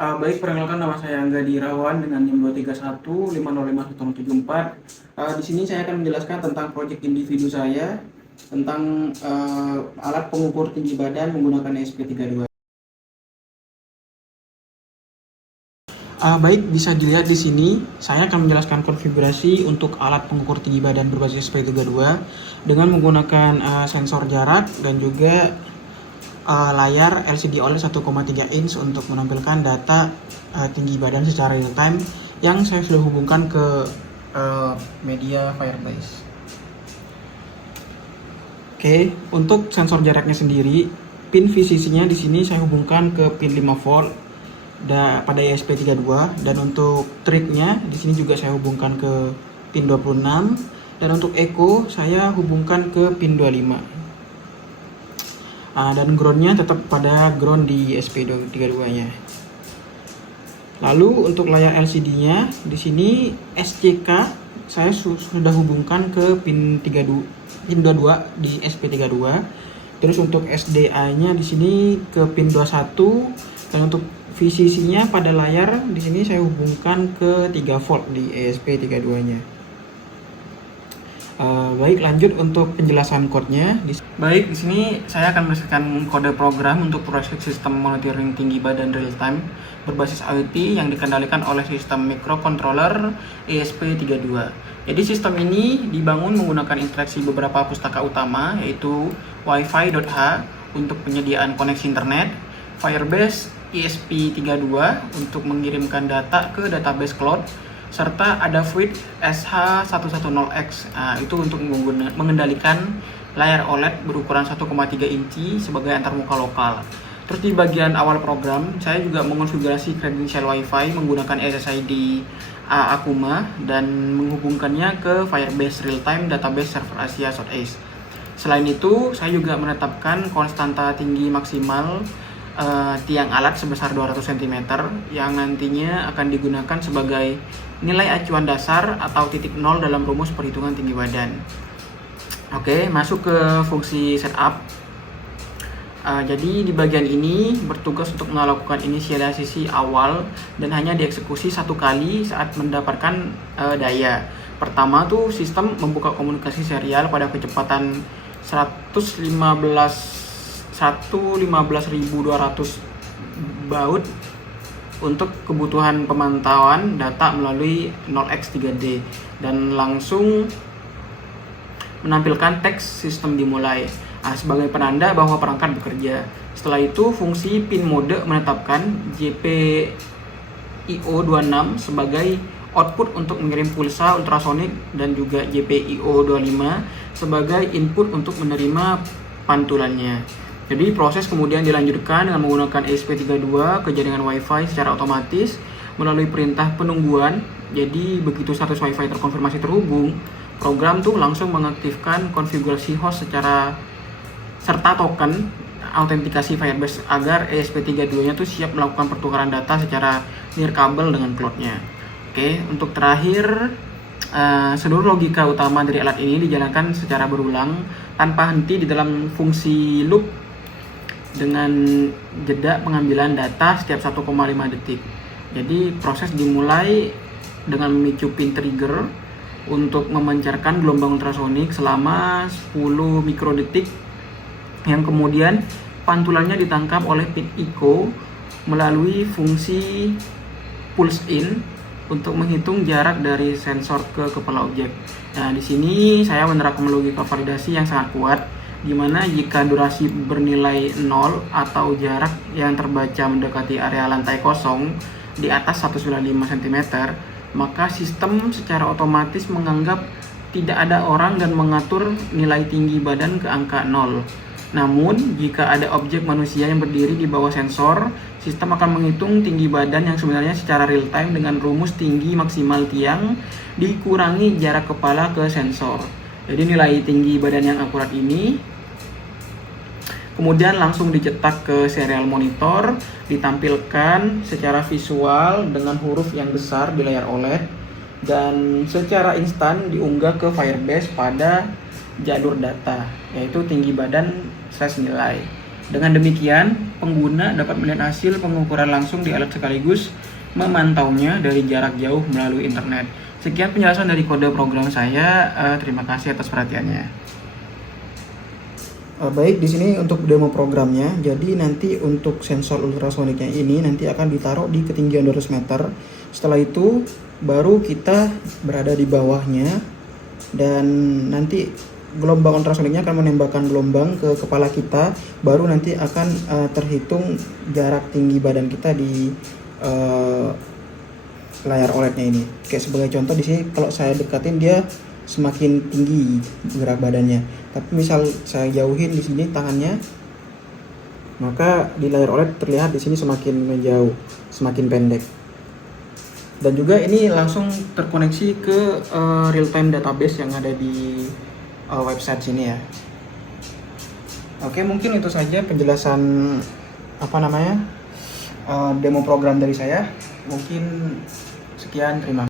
Baik, perkenalkan nama saya Angga Dirawan dengan NIM 231505174. Di sini saya akan menjelaskan tentang proyek individu saya tentang alat pengukur tinggi badan menggunakan ESP32. Baik, bisa dilihat di sini saya akan menjelaskan konfigurasi untuk alat pengukur tinggi badan berbasis ESP32 dengan menggunakan sensor jarak dan juga layar LCD OLED 1,3 inch untuk menampilkan data tinggi badan secara real time yang saya sudah hubungkan ke media Firebase. Oke, untuk sensor jaraknya sendiri, pin VCC-nya di sini saya hubungkan ke pin 5 volt pada ESP32, dan untuk triknya di sini juga saya hubungkan ke pin 26, dan untuk echo saya hubungkan ke pin 25. Dan groundnya tetap pada ground di ESP32-nya. Lalu untuk layar LCD-nya di sini SCK saya sudah hubungkan ke pin 22 di ESP32. Terus untuk SDA-nya di sini ke pin 21, dan untuk VCC-nya pada layar di sini saya hubungkan ke 3 volt di ESP32-nya. Baik, lanjut untuk penjelasan code-nya. Baik, di sini saya akan menjelaskan kode program untuk proyek sistem monitoring tinggi badan real time berbasis IoT yang dikendalikan oleh sistem microcontroller ESP32. Jadi sistem ini dibangun menggunakan interaksi beberapa pustaka utama, yaitu Wi-Fi.h untuk penyediaan koneksi internet, Firebase ESP32 untuk mengirimkan data ke database cloud, serta ada Fluid SH110X itu untuk mengendalikan layar OLED berukuran 1,3 inci sebagai antarmuka lokal. Terus di bagian awal program saya juga mengonfigurasi kredensial Wi-Fi menggunakan SSID Akuma dan menghubungkannya ke Firebase Real-Time Database Server Asia Southeast. Selain itu saya juga menetapkan konstanta tinggi maksimal tiang alat sebesar 200 cm yang nantinya akan digunakan sebagai nilai acuan dasar atau titik nol dalam rumus perhitungan tinggi badan. Oke, masuk ke fungsi setup. Jadi di bagian ini bertugas untuk melakukan inisialisasi awal dan hanya dieksekusi satu kali saat mendapatkan daya. Pertama tuh sistem membuka komunikasi serial pada kecepatan 115.200 baud untuk kebutuhan pemantauan data melalui 0x3D dan langsung menampilkan teks sistem dimulai sebagai penanda bahwa perangkat bekerja. Setelah itu fungsi pin mode menetapkan JPIO26 sebagai output untuk mengirim pulsa ultrasonik dan juga JPIO25 sebagai input untuk menerima pantulannya. Jadi proses kemudian dilanjutkan dengan menggunakan ESP32 ke jaringan Wi-Fi secara otomatis melalui perintah penungguan. Jadi begitu status Wi-Fi terkonfirmasi terhubung, program tuh langsung mengaktifkan konfigurasi host serta token autentikasi Firebase agar ESP32-nya tuh siap melakukan pertukaran data secara nirkabel dengan cloud-nya. Oke, untuk terakhir, seluruh logika utama dari alat ini dijalankan secara berulang tanpa henti di dalam fungsi loop dengan jeda pengambilan data setiap 1,5 detik. Jadi proses dimulai dengan memicu pin trigger untuk memancarkan gelombang ultrasonik selama 10 mikrodetik yang kemudian pantulannya ditangkap oleh pin echo melalui fungsi pulse in untuk menghitung jarak dari sensor ke kepala objek. Nah, di sini saya menerapkan logika validasi yang sangat kuat, di mana jika durasi bernilai 0 atau jarak yang terbaca mendekati area lantai kosong di atas 195 cm, maka sistem secara otomatis menganggap tidak ada orang dan mengatur nilai tinggi badan ke angka 0. Namun, jika ada objek manusia yang berdiri di bawah sensor, sistem akan menghitung tinggi badan yang sebenarnya secara real time dengan rumus tinggi maksimal tiang dikurangi jarak kepala ke sensor. Jadi nilai tinggi badan yang akurat ini kemudian langsung dicetak ke serial monitor, ditampilkan secara visual dengan huruf yang besar di layar OLED, dan secara instan diunggah ke Firebase pada jalur data, yaitu tinggi badan/nilai. Dengan demikian, pengguna dapat melihat hasil pengukuran langsung di alat sekaligus memantaunya dari jarak jauh melalui internet. Sekian penjelasan dari kode program saya. Terima kasih atas perhatiannya. Baik, di sini untuk demo programnya. Jadi nanti untuk sensor ultrasoniknya ini nanti akan ditaruh di ketinggian 200 meter. Setelah itu baru kita berada di bawahnya, dan nanti gelombang ultrasoniknya akan menembakkan gelombang ke kepala kita. Baru nanti akan terhitung jarak tinggi badan kita di layar OLED-nya ini. Kayak sebagai contoh di sini kalau saya dekatin dia semakin tinggi gerak badannya. Tapi misal saya jauhin di sini tangannya, maka di layar OLED terlihat di sini semakin menjauh, semakin pendek. Dan juga ini langsung terkoneksi ke real time database yang ada di website sini ya. Oke, mungkin itu saja penjelasan demo program dari saya. Mungkin sekian, terima kasih.